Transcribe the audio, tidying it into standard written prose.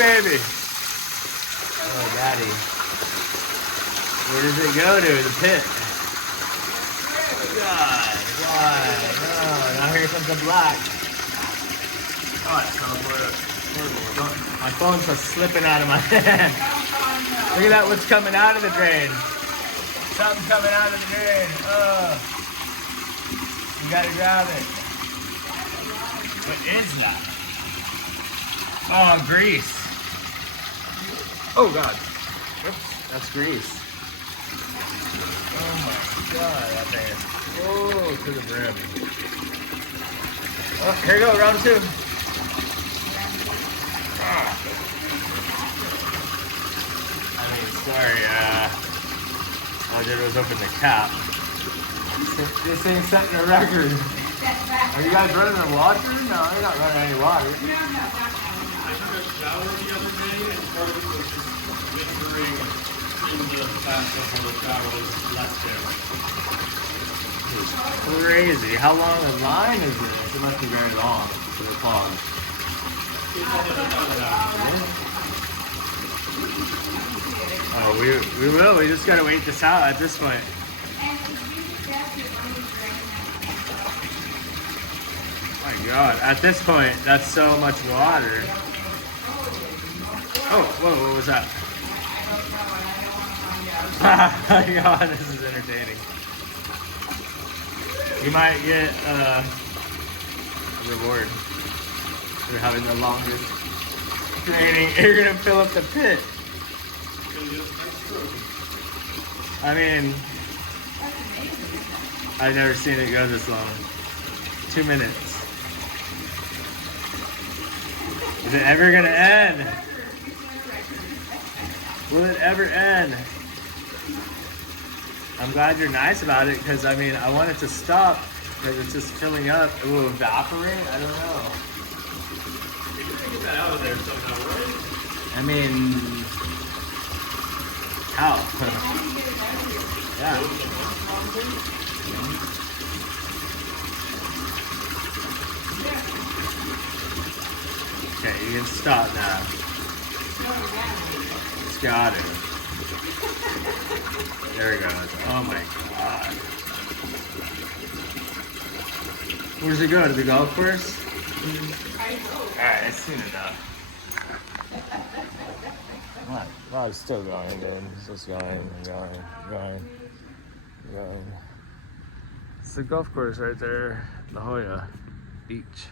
baby. Oh, daddy. Where does it go to? The pit. God, why? No, now here comes the black. Oh, it smells horrible. My phone's just slipping out of my hand. Look at that, what's coming out of the drain. Something's coming out of the drain. Oh. You gotta grab it. What is that? Oh, grease. Oh, God. Oops, that's grease. Oh, my God, that thing is... Oh, to the brim. Oh, here you go, round two. Ah. I mean, sorry, all I did was open the cap. This thing's setting a record. Are you guys running the water? No, you're not running any water. No. I took a shower the other day, and part of it was just lingering in the bathtub where the shower was left there. It's crazy. How long a line is this? It must be very long for the pond. Oh, we will. We just gotta wait this out at this point. Oh my God! At this point, that's so much water. Oh, whoa! What was that? Oh my God! This is entertaining. You might get a reward for having the longest training. You're gonna fill up the pit. I mean, I've never seen it go this long. 2 minutes. Is it ever gonna end? Will it ever end? I'm glad you're nice about it, because I mean, I want it to stop, because it's just filling up. It will evaporate? I don't know. You're gonna get that out of there somehow, right? I mean, how? Yeah. Okay, you can stop now. It's got it. There it goes. Oh my God. Where does it go? To the golf course? Alright, I've seen enough. Wow, it's still going, dude. It's just going. It's the golf course right there, La Jolla Beach.